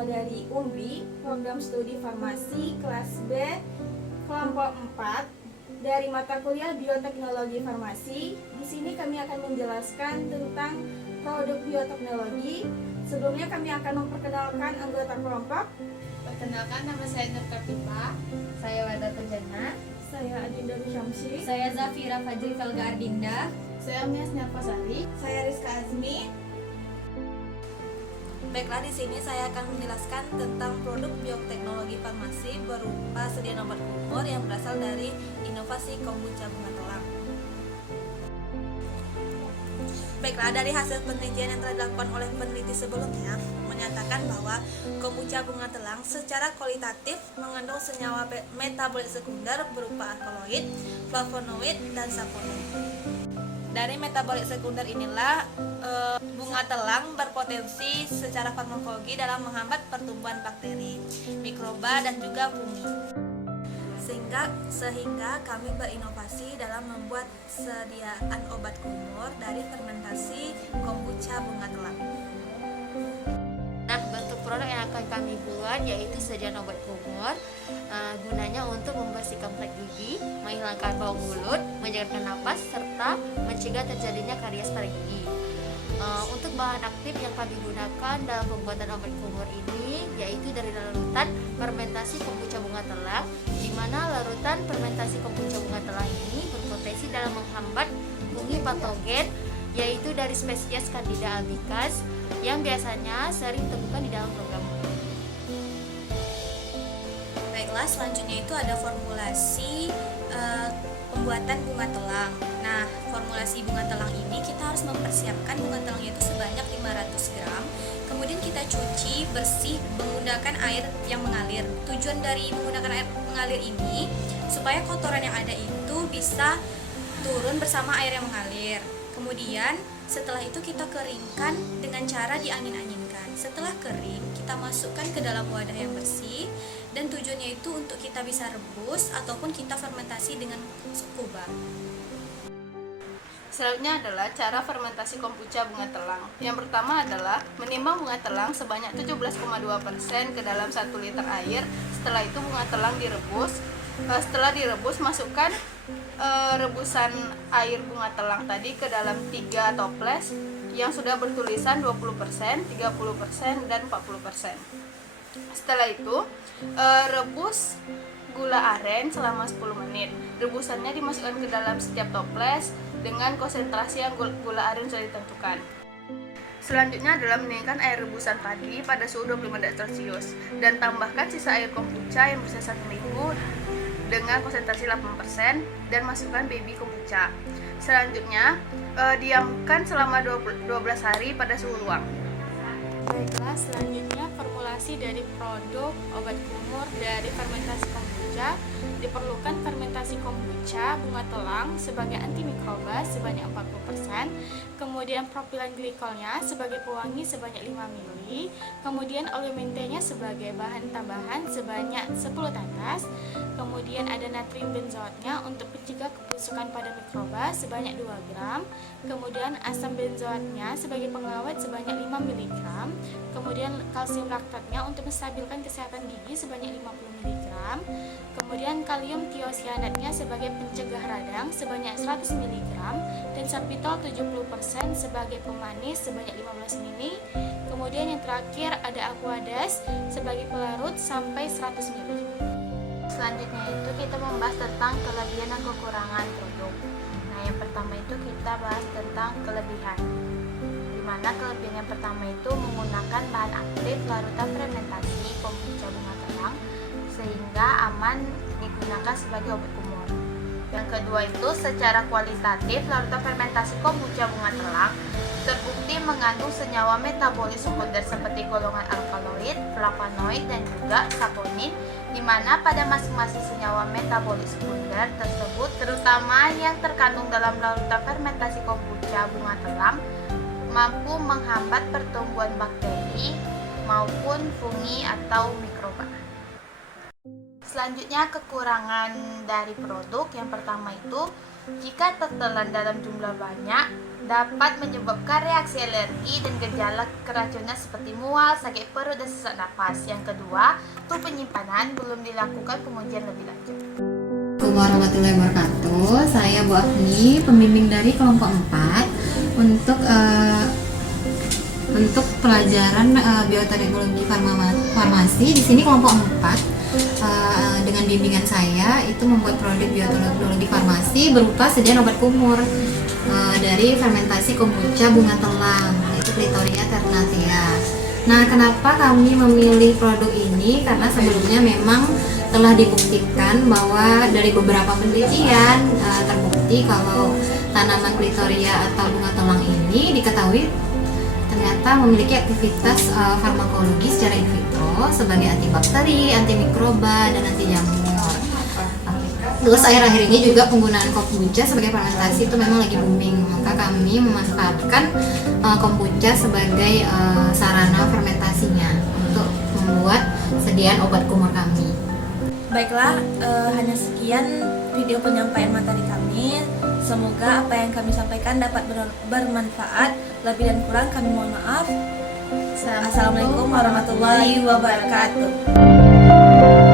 mahasiswa dari UNBI, Program Studi Farmasi kelas B, kelompok 4 dari mata kuliah Bioteknologi Farmasi. Di sini kami akan menjelaskan tentang produk bioteknologi. Sebelumnya kami akan memperkenalkan anggota kelompok. Perkenalkan, nama saya Nur Kapipa. Saya Wada Penjana. Saya Adinda Syamsi. Saya Zafira Fajri Felga Ardinda. Saya Mias Nyarpasari. Saya Rizka Azmi. Baiklah, di sini saya akan menjelaskan tentang produk bioteknologi farmasi berupa sediaan obat kumur yang berasal dari inovasi kombucha bunga telang. Baiklah, dari hasil penelitian yang telah dilakukan oleh peneliti sebelumnya menyatakan bahwa kombucha bunga telang secara kualitatif mengandung senyawa metabolit sekunder berupa alkaloid, flavonoid, dan saponin. Dari metabolit sekunder inilah bunga telang berpotensi secara farmakologi dalam menghambat pertumbuhan bakteri, mikroba, dan juga fungi. Sehingga kami berinovasi dalam membuat sediaan obat kumur dari fermentasi kombucha bunga telang. Nah, bentuk produk yang akan kami buat yaitu sediaan obat kumur. Gunanya untuk membersihkan flek gigi, menghilangkan bau mulut, menjaga napas, serta mencegah terjadinya karies pada gigi. Untuk bahan aktif yang kami gunakan dalam pembuatan obat kumur ini yaitu dari larutan fermentasi kombucha bunga telang, di mana larutan fermentasi kombucha bunga telang ini berpotensi dalam menghambat fungi patogen yaitu dari spesies Candida albicans yang biasanya sering ditemukan di dalam logam. Baiklah, selanjutnya itu ada formulasi pembuatan bunga telang. Nah, formulasi bunga telang ini kita harus mempersiapkan bunga telangnya itu sebanyak 500 gram. Kemudian kita cuci bersih menggunakan air yang mengalir. Tujuan dari menggunakan air mengalir ini supaya kotoran yang ada itu bisa turun bersama air yang mengalir. Kemudian setelah itu kita keringkan dengan cara diangin-anginkan. Setelah kering, kita masukkan ke dalam wadah yang bersih dan tujuannya itu untuk kita bisa rebus ataupun kita fermentasi dengan scuba. Selanjutnya adalah cara fermentasi kombucha bunga telang. Yang pertama adalah menimbang bunga telang sebanyak 17,2% ke dalam 1 liter air. Setelah itu bunga telang direbus. Setelah direbus, masukkan rebusan air bunga telang tadi ke dalam 3 toples yang sudah bertulisan 20%, 30%, dan 40%. Setelah itu, rebus gula aren selama 10 menit. Rebusannya dimasukkan ke dalam setiap toples dengan konsentrasi yang gula aren sudah ditentukan. Selanjutnya adalah mendinginkan air rebusan tadi pada suhu 25 derajat Celcius dan tambahkan sisa air kombucha yang bersisa 1 minggu dengan konsentrasi 8% dan masukkan baby kombucha. Selanjutnya, diamkan selama 12 hari pada suhu ruang. Baiklah, selanjutnya formulasi dari produk obat kumur dari fermentasi kombucha. Diperlukan fermentasi kombucha bunga telang sebagai antimikroba sebanyak 40%, kemudian propilen glikolnya sebagai pewangi sebanyak 5 ml, kemudian oleomentenya sebagai bahan tambahan sebanyak 10 tetes, kemudian ada natrium benzoatnya untuk mencegah kebusukan pada mikroba sebanyak 2 gram, kemudian asam benzoatnya sebagai pengawet sebanyak 5 mg, kemudian kalsium laktatnya untuk menstabilkan kesehatan gigi sebanyak 50 mg, kemudian kalium tiosianatnya sebagai pencegah radang sebanyak 100 mg, dan sapitol 70% sebagai pemanis sebanyak 15 ml, kemudian yang terakhir ada aquades sebagai pelarut sampai 100 ml. Selanjutnya itu kita membahas tentang kelebihan dan kekurangan produk. Nah, yang pertama itu kita bahas tentang kelebihan. Dimana kelebihan yang pertama itu menggunakan bahan aktif larutan fermentasi kombucha bunga telang sehingga aman digunakan sebagai obat kumur. Yang kedua itu secara kualitatif larutan fermentasi kombucha bunga telang terbukti mengandung senyawa metabolit sekunder seperti golongan alkaloid, flavonoid, dan juga saponin, di mana pada masing-masing senyawa metabolit sekunder tersebut, terutama yang terkandung dalam larutan fermentasi kombucha bunga telang, mampu menghambat pertumbuhan bakteri maupun fungi atau mikroba. Selanjutnya kekurangan dari produk yang pertama itu jika tertelan dalam jumlah banyak dapat menyebabkan reaksi alergi dan gejala keracunan seperti mual, sakit perut, dan sesak napas. Yang kedua, untuk penyimpanan belum dilakukan pengujian lebih lanjut. Assalamualaikum warahmatullahi wabarakatuh. Saya Bu Afni, pembimbing dari kelompok 4 untuk pelajaran bioteknologi farmasi. Di sini kelompok 4 dengan bimbingan saya itu membuat produk bioteknologi farmasi berupa sediaan obat kumur dari fermentasi kombucha bunga telang, itu Clitoria ternatea. Nah, kenapa kami memilih produk ini? Karena sebelumnya memang telah dibuktikan bahwa dari beberapa penelitian terbukti kalau tanaman Clitoria atau bunga telang ini diketahui ternyata memiliki aktivitas farmakologi secara in vitro sebagai antibakteri, antimikroba, dan anti jamur. Terus akhir-akhir ini juga penggunaan kombucha sebagai fermentasi itu memang lagi booming, maka kami memanfaatkan kombucha sebagai sarana fermentasinya untuk membuat sediaan obat kumur kami. Baiklah, hanya sekian video penyampaian materi kami. Semoga apa yang kami sampaikan dapat bermanfaat. Lebih dan kurang kami mohon maaf. Assalamualaikum warahmatullahi wabarakatuh.